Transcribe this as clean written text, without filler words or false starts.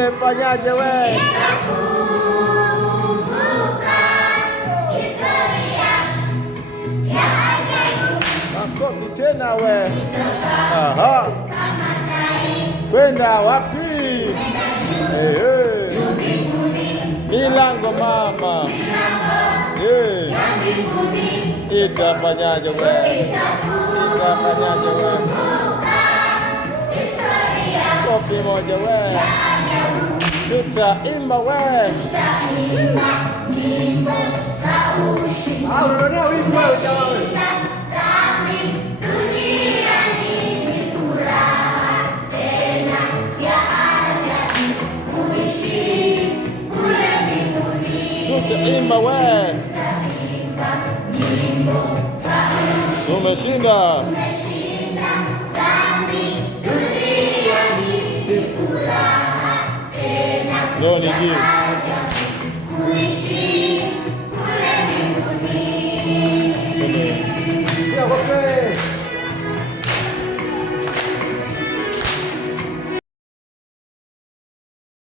Umefanyaje we? Makofi tena we. Aha. Kwenda wapi? Milango mama. Itafanyaje we? Itafanyaje we? Kofi moja we. Tutaimba we. Tutaimba we. Tumeshinda. Leo ni